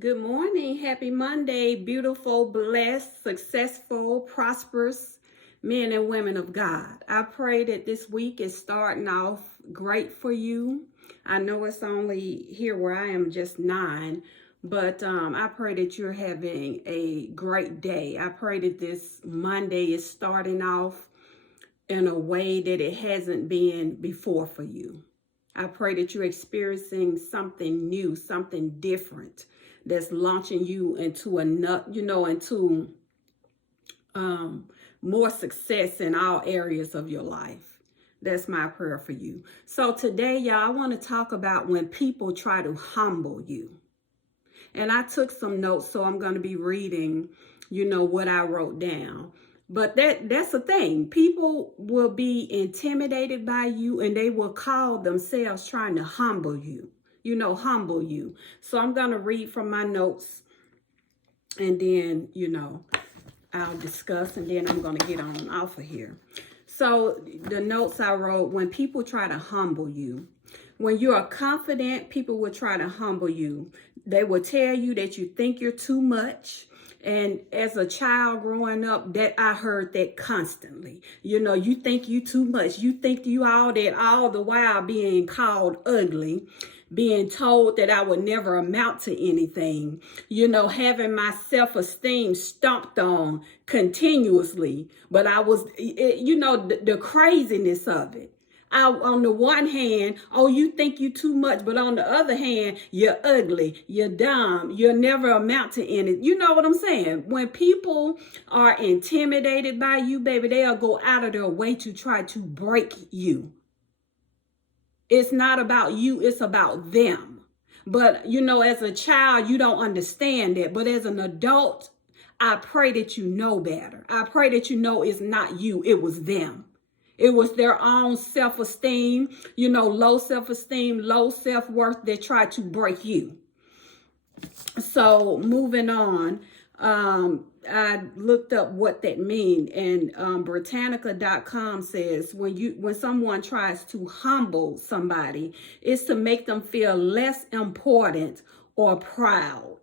Good morning. Happy Monday, beautiful, blessed, successful, prosperous men and women of God. I pray that this week is starting off great for you. I know it's only here where I am just 9, but I pray that you're having a great day. I pray that this Monday is starting off in a way that it hasn't been before for you. I pray that you're experiencing something new, something different that's launching you into into more success in all areas of your life. That's my prayer for you. So today, y'all, I want to talk about when people try to humble you. And I took some notes, so I'm going to be reading, what I wrote down. But that's the thing. People will be intimidated by you and they will call themselves trying to humble you. Humble you. So I'm going to read from my notes and then, I'll discuss and then I'm going to get on off of here. So the notes I wrote, when people try to humble you, when you are confident, people will try to humble you. They will tell you that you think you're too much. And as a child growing up, that I heard that constantly. You think you too much. You think you all that, all the while being called ugly, being told that I would never amount to anything, having my self-esteem stomped on continuously. But I was, the craziness of it. On the one hand, oh, you think you too much, but on the other hand, you're ugly, you're dumb, you'll never amount to anything. You know what I'm saying? When people are intimidated by you, baby, they'll go out of their way to try to break you. It's not about you, it's about them. But, as a child, you don't understand that. But as an adult, I pray that you know better. I pray that you know it's not you, it was them. It was their own self-esteem, low self-esteem, low self-worth that tried to break you. So moving on, I looked up what that means, and Britannica.com says when someone tries to humble somebody, it's to make them feel less important or proud.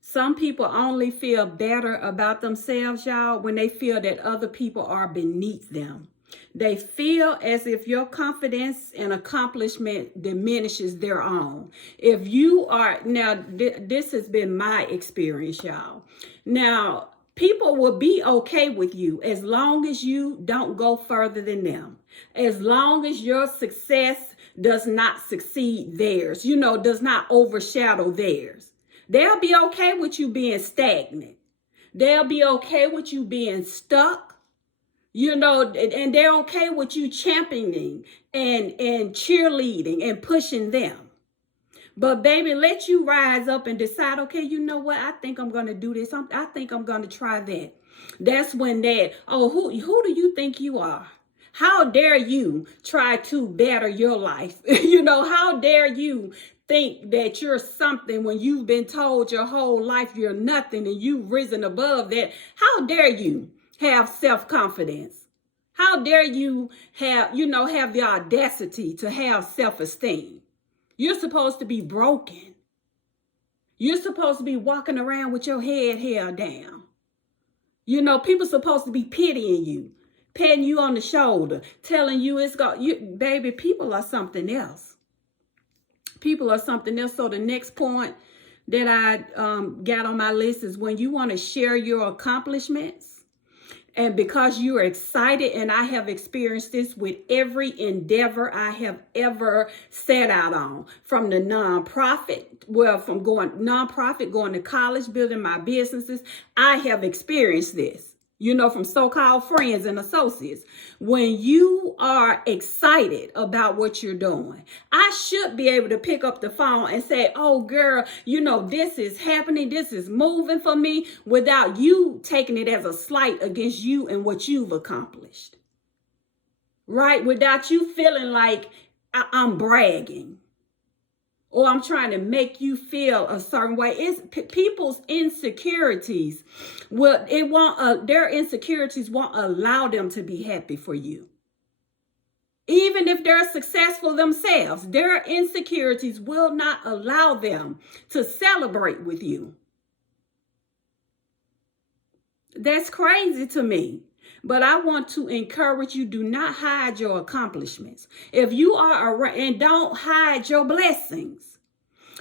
Some people only feel better about themselves, y'all, when they feel that other people are beneath them. They feel as if your confidence and accomplishment diminishes their own. If you are, now this has been my experience, y'all. Now, people will be okay with you as long as you don't go further than them. As long as your success does not succeed theirs, does not overshadow theirs. They'll be okay with you being stagnant. They'll be okay with you being stuck. And they're okay with you championing and cheerleading and pushing them. But baby, let you rise up and decide, okay, you know what? I think I'm going to do this. I think I'm going to try that. That's when who do you think you are? How dare you try to better your life? How dare you think that you're something when you've been told your whole life you're nothing and you've risen above that? How dare you have self-confidence? How dare you have the audacity to have self-esteem? You're supposed to be broken. You're supposed to be walking around with your head held down. People supposed to be pitying you, patting you on the shoulder, telling you baby, people are something else. People are something else. So the next point that I got on my list is when you want to share your accomplishments. And because you are excited, and I have experienced this with every endeavor I have ever set out on, from the nonprofit, from going to college, building my businesses, I have experienced this. From so-called friends and associates. When you are excited about what you're doing, I should be able to pick up the phone and say, oh, girl, this is happening. This is moving for me, without you taking it as a slight against you and what you've accomplished. Right? Without you feeling like I'm bragging. Or I'm trying to make you feel a certain way. It's people's insecurities. Their insecurities won't allow them to be happy for you. Even if they're successful themselves, their insecurities will not allow them to celebrate with you. That's crazy to me. But I want to encourage you, do not hide your accomplishments. If you are around, and don't hide your blessings.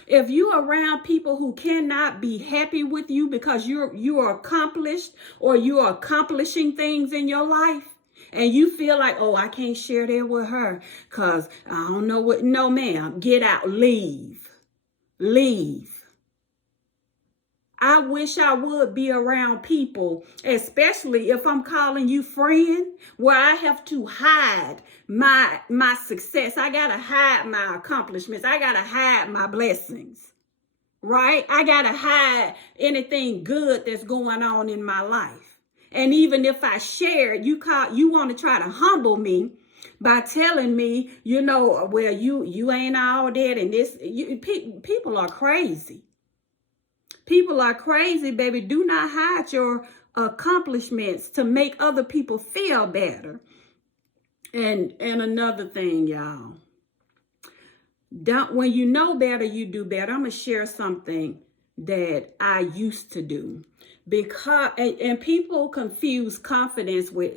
If you're around people who cannot be happy with you because you are accomplished or you are accomplishing things in your life, and you feel like, oh, I can't share that with her because I don't know what. No, ma'am, get out, leave. Leave. I wish I would be around people, especially if I'm calling you friend, where I have to hide my success. I got to hide my accomplishments. I got to hide my blessings, right? I got to hide anything good that's going on in my life. And even if I share it, you want to try to humble me by telling me, well, you ain't all that and this. People are crazy. People are crazy, baby. Do not hide your accomplishments to make other people feel better. And another thing, y'all. When you know better, you do better. I'm going to share something that I used to do. And people confuse confidence with,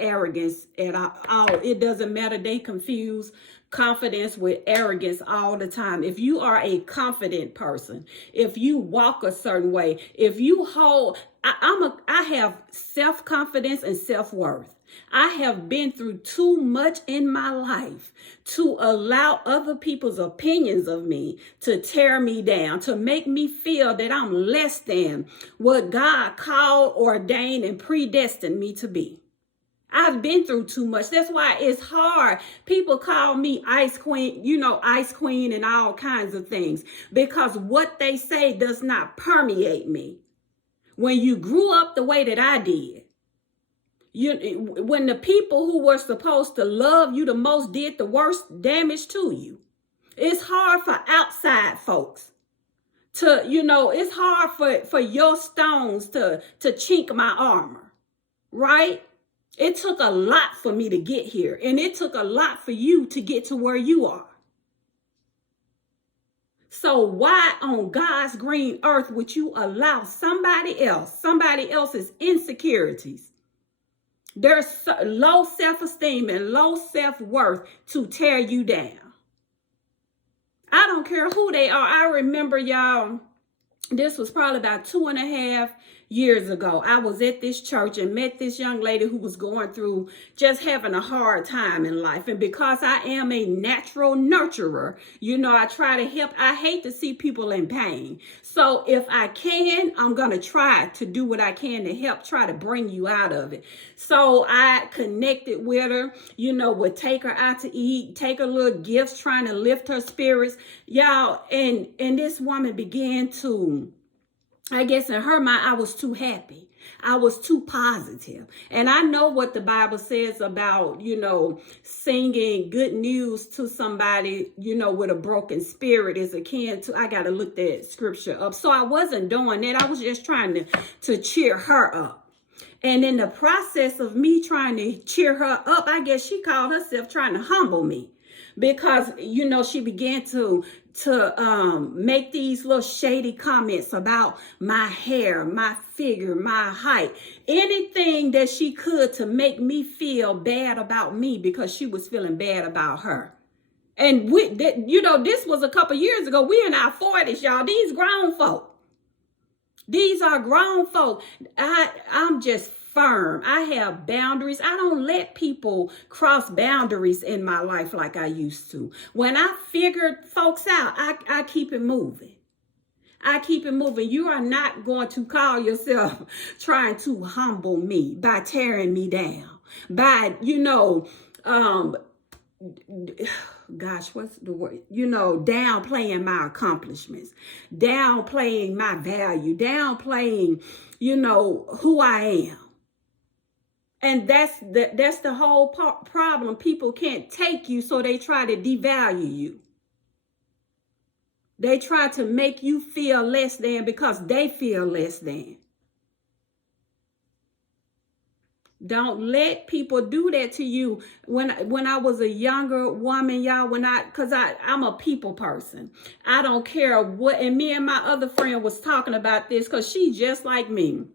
arrogance at all. It doesn't matter. They confuse confidence with arrogance all the time. If you are a confident person, if you walk a certain way, if you hold, I have self-confidence and self-worth. I have been through too much in my life to allow other people's opinions of me to tear me down, to make me feel that I'm less than what God called, ordained, and predestined me to be. I've been through too much. That's why it's hard. People call me Ice Queen, Ice Queen and all kinds of things, because what they say does not permeate me. When you grew up the way that I did, when the people who were supposed to love you the most did the worst damage to you, it's hard for outside folks to, it's hard for your stones to chink my armor, right? It took a lot for me to get here, and it took a lot for you to get to where you are. So why on God's green earth would you allow somebody else's insecurities, their low self-esteem and low self-worth to tear you down? I don't care who they are. I remember, y'all, this was probably about 2.5 years ago. I was at this church and met this young lady who was going through just having a hard time in life. And because I am a natural nurturer, I try to help. I hate to see people in pain. So if I can, I'm going to try to do what I can to help try to bring you out of it. So I connected with her, would take her out to eat, take her little gifts, trying to lift her spirits. Y'all, and this woman began to, I guess in her mind, I was too happy. I was too positive. And I know what the Bible says about, singing good news to somebody, with a broken spirit is akin to, I got to look that scripture up. So I wasn't doing that. I was just trying to cheer her up. And in the process of me trying to cheer her up, I guess she called herself trying to humble me. Because, she began to make these little shady comments about my hair, my figure, my height, anything that she could to make me feel bad about me because she was feeling bad about her. And this was a couple years ago. We in our 40s, y'all. These grown folk. These are grown folk. I'm just firm. I have boundaries. I don't let people cross boundaries in my life like I used to. When I figured folks out, I keep it moving. I keep it moving. You are not going to call yourself trying to humble me by tearing me down, by, gosh, what's the word? Downplaying my accomplishments, downplaying my value, downplaying, who I am. And that's the whole problem. People can't take you, so they try to devalue you. They try to make you feel less than because they feel less than. Don't let people do that to you. When I was a younger woman, y'all, cause I'm a people person. I don't care what, and me and my other friend was talking about this cause she's just like me.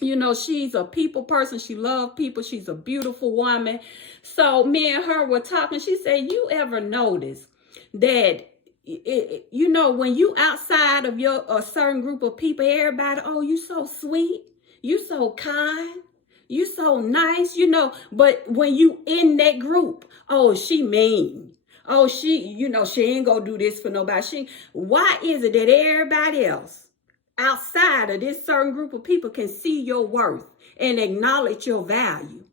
You know, she's a people person. She loves people. She's a beautiful woman. So me and her were talking. She said, you ever notice that, you know, when you outside of a certain group of people, everybody, oh, you so sweet. You so kind. You so nice, you know, but when you in that group, oh, she mean. Oh, she ain't gonna do this for nobody. Why is it that everybody else outside of this certain group of people can see your worth and acknowledge your value?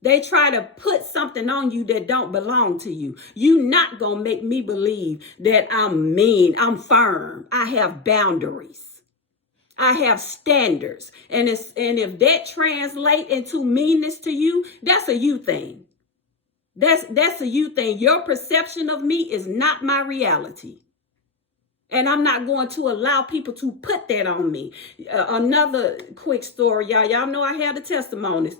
They try to put something on you that don't belong to you. You not gonna make me believe that I'm mean, I'm firm, I have boundaries. I have standards. And if that translates into meanness to you, that's a you thing. That's a you thing. Your perception of me is not my reality. And I'm not going to allow people to put that on me. Another quick story, y'all. Y'all know I had the testimonies.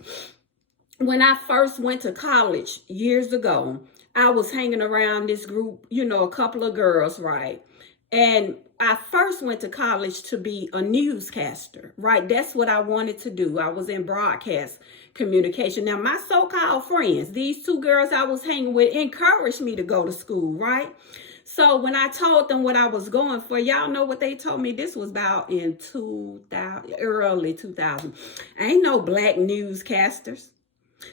When I first went to college years ago, I was hanging around this group, you know, a couple of girls, right? And I first went to college to be a newscaster, right? That's what I wanted to do. I was in broadcast communication. Now, my so-called friends, these two girls I was hanging with, encouraged me to go to school, right? So when I told them what I was going for, y'all know what they told me? This was about in 2000, early 2000. Ain't no black newscasters.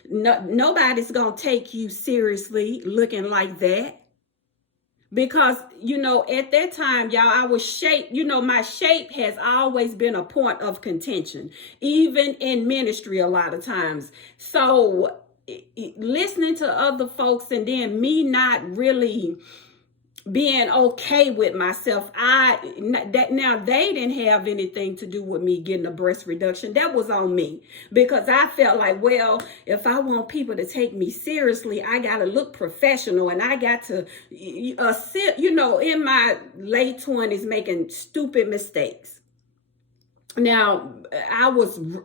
No, nobody's going to take you seriously looking like that. Because, you know, at that time, y'all, I was shaped, you know, my shape has always been a point of contention, even in ministry a lot of times. So listening to other folks and then me not really being okay with myself, now they didn't have anything to do with me getting a breast reduction. That was on me, because I felt like, well, if I want people to take me seriously, I got to look professional, and I got to sit, you know, in my late 20s making stupid mistakes. Now,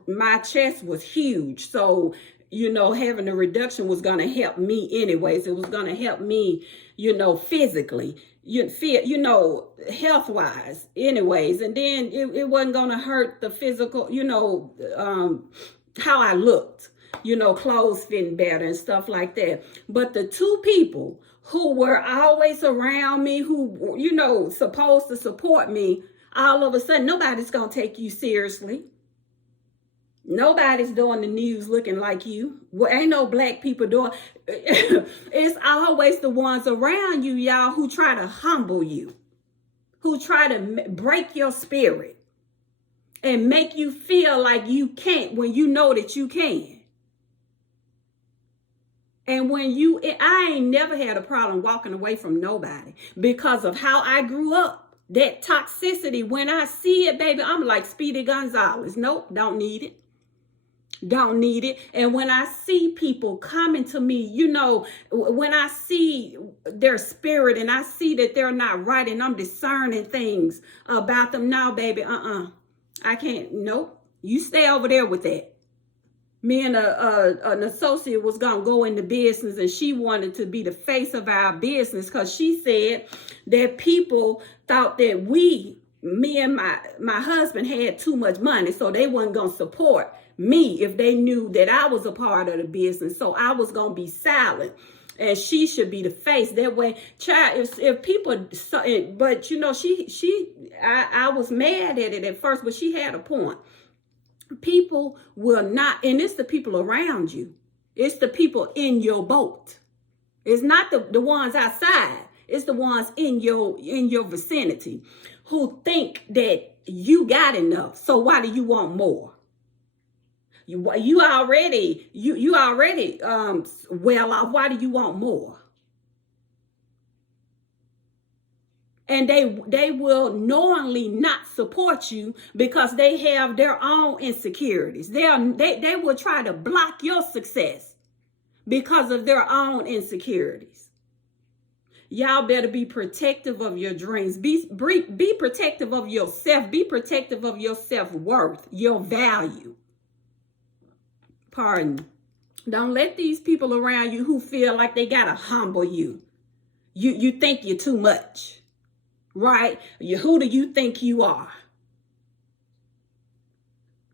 my chest was huge, so you know, having a reduction was going to help me anyways. It was going to help me, you know, physically, you know, health-wise anyways. And then it wasn't going to hurt the physical, you know, how I looked, you know, clothes fitting better and stuff like that. But the two people who were always around me, who, you know, supposed to support me, all of a sudden, nobody's going to take you seriously. Nobody's doing the news looking like you. Well, ain't no black people doing. It's always the ones around you, y'all, who try to humble you, who try to break your spirit and make you feel like you can't when you know that you can. And I ain't never had a problem walking away from nobody because of how I grew up. That toxicity, when I see it, baby, I'm like Speedy Gonzalez. Nope, don't need it. Don't need it. And when I see people coming to me, you know, when I see their spirit and I see that they're not right and I'm discerning things about them, now, baby, I can't. Nope. You stay over there with that. Me and an associate was going to go into business, and she wanted to be the face of our business because she said that people thought that me and my husband had too much money, so they wasn't going to support me if they knew that I was a part of the business. So I was going to be silent, and she should be the face. That way, child, if people, but you know, I was mad at it at first, but she had a point. People will not, and it's the people around you. It's the people in your boat. It's not the ones outside. It's the ones in your vicinity who think that you got enough. So why do you want more? You already well off. Why do you want more? And they will knowingly not support you because they have their own insecurities. They will try to block your success because of their own insecurities. Y'all better be protective of your dreams. Be protective of yourself. Be protective of your self-worth, your value. Pardon. Don't let these people around you who feel like they gotta humble you. You think you're too much, right? Who do you think you are?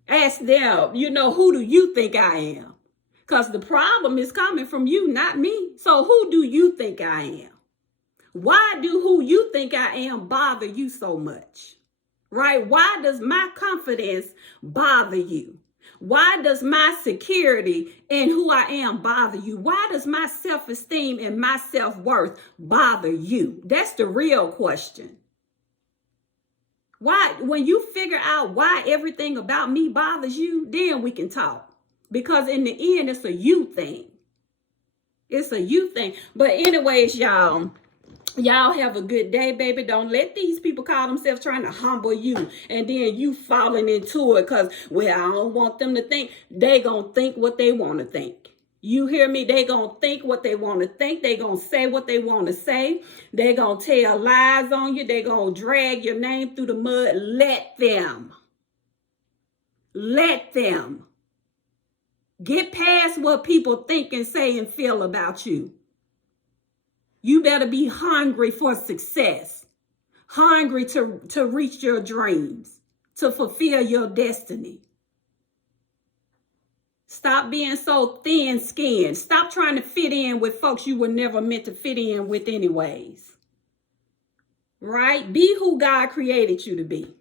Ask them, who do you think I am? Because the problem is coming from you, not me. So who do you think I am? Why do who you think I am bother you so much? Right? Why does my confidence bother you? Why does my security in who I am bother you? Why does my self-esteem and my self-worth bother you? That's the real question. Why, when you figure out why everything about me bothers you, then we can talk. Because in the end, it's a you thing. It's a you thing. But anyways, y'all have a good day, baby. Don't let these people call themselves trying to humble you and then you falling into it because, well, I don't want them to think. They gonna think what they want to think. You hear me? They gonna think what they want to think. They gonna say what they want to say. They gonna tell lies on you. They gonna drag your name through the mud. Let them. Let them. Get past what people think and say and feel about you. You better be hungry for success, hungry to reach your dreams, to fulfill your destiny. Stop being so thin-skinned. Stop trying to fit in with folks you were never meant to fit in with anyways. Right? Be who God created you to be.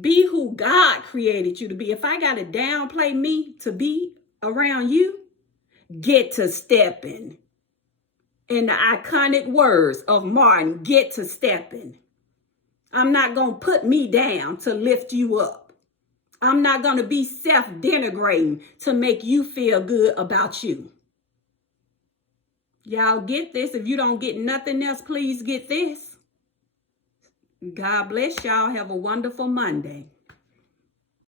Be who God created you to be. If I got to downplay me to be around you, get to stepping. In the iconic words of Martin, get to stepping. I'm not going to put me down to lift you up. I'm not going to be self-denigrating to make you feel good about you. Y'all get this. If you don't get nothing else, please get this. God bless y'all. Have a wonderful Monday.